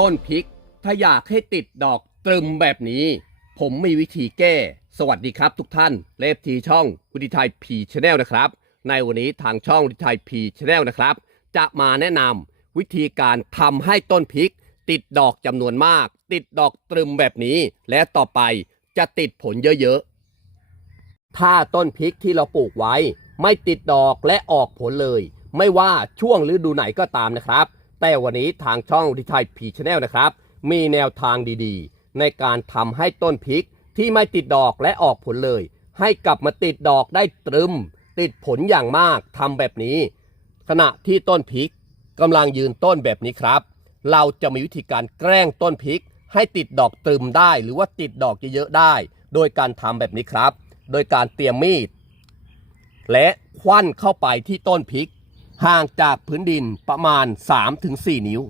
ต้นพริก ถ้าอยากให้ติดดอกตรึมแบบนี้ ผมมีวิธีแก้ สวัสดีครับทุกท่านเลฟทีช่องวุฒิไทยพีชแนลนะครับ ในวันนี้ทางช่องวุฒิไทยพีชแนลนะครับ จะมาแนะนำวิธีการทำให้ต้นพริก ติดดอกจำนวนมาก ติดดอกตรึมแบบนี้ และต่อไปจะติดผลเยอะๆ ถ้าต้นพริกที่เราปลูกไว้ ไม่ติดดอกและออกผลเลย ไม่ว่าช่วงฤดูไหนก็ตามนะครับ แต่วันนี้ทางช่องดิไทยพีชแนลนะครับ มีแนวทางดีๆ ในการทำให้ต้นพริกที่ไม่ติดดอกและออกผลเลย ให้กลับมาติดดอกได้ตรึม ติดผลอย่างมากทำแบบนี้ ขณะที่ต้นพริกกำลังยืนต้นแบบนี้ครับ เราจะมีวิธีการแกล้งต้นพริก ให้ติดดอกตรึมได้ หรือว่าติดดอกเยอะๆได้ โดยการทำแบบนี้ครับ โดยการเตรียมมีด และควันเข้าไปที่ต้นพริก ห่างจากพื้นดินประมาณ 3-4 นิ้ว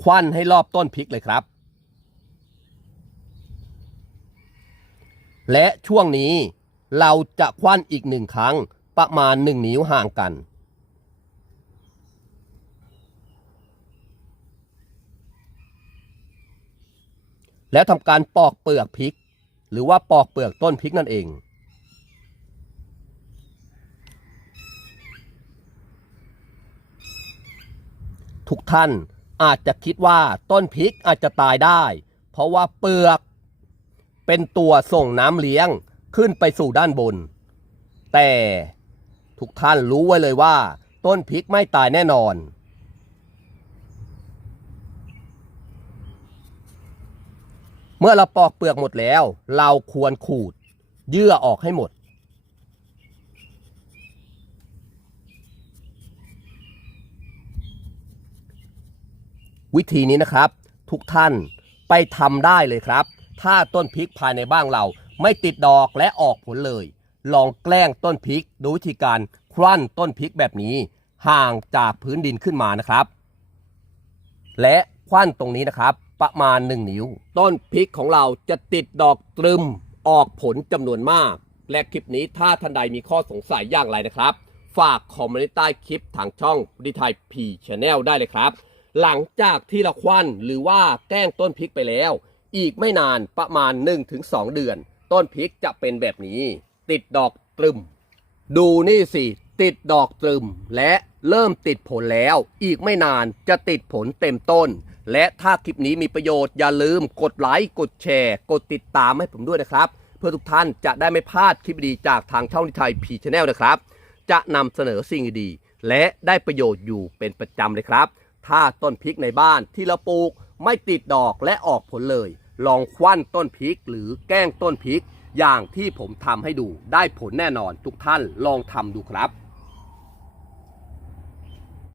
ควันให้รอบต้นพริกเลยครับ และช่วงนี้เราจะควันอีกหนึ่งครั้งประมาณ 1 นิ้วห่างกัน แล้วทำการปอกเปลือกพริก หรือว่าปอกเปลือกต้นพริกนั่นเอง ทุกท่านอาจจะคิดว่าต้นพริกอาจจะตายได้ เพราะว่าเปลือก เป็นตัวส่งน้ำเลี้ยงขึ้นไปสู่ด้านบน แต่ทุกท่านรู้ไว้เลยว่า ต้นพริกไม่ตายแน่นอน เมื่อเราปอกเปลือกหมดแล้ว เราควรขูดเยื่อออกให้หมด วิธีนี้นะครับ ทุกท่านไปทำได้เลยครับ ถ้าต้นพริกภายในบ้านเรา ไม่ติดดอกและออกผลเลย ลองแกล้งต้นพริกโดยวิธีการครั่นต้นพริกแบบนี้ ห่างจากพื้นดินขึ้นมานะครับ และควันตรงนี้นะครับ ประมาณ 1 นิ้ว ต้นพริกของเราจะติดดอกตรึมออกผลจำนวนมาก และคลิปนี้ถ้าท่านใดมีข้อสงสัยอย่างไรนะครับ ฝากคอมเมนต์ใต้คลิปทางช่องดิไทยพีชแนลได้เลยครับ หลังจากที่เราควันหรือว่าแกล้งต้นพริกไปแล้ว อีกไม่นานประมาณ 1-2 เดือน ต้นพริกจะเป็นแบบนี้ ติดดอกตรึม ดูนี่สิ ติดดอกตรึม และเริ่มติดผลแล้ว อีกไม่นานจะติดผลเต็มต้น และถ้าคลิปนี้มีประโยชน์อย่าลืมกดไลค์กดแชร์ กดติดตามให้ผมด้วยนะครับ เพื่อทุกท่านจะได้ไม่พลาดคลิปดีจากทางช่องนิทายพีชแนลนะครับ จะนำเสนอสิ่งดีและได้ประโยชน์อยู่เป็นประจำเลยครับ ถ้าต้นพริกในบ้านที่เราปลูกไม่ติดดอกและออกผลเลย ลองคว้านต้นพริกหรือแกล้งต้นพริก อย่างที่ผมทำให้ดูได้ผลแน่นอนทุกท่านลองทำดูครับ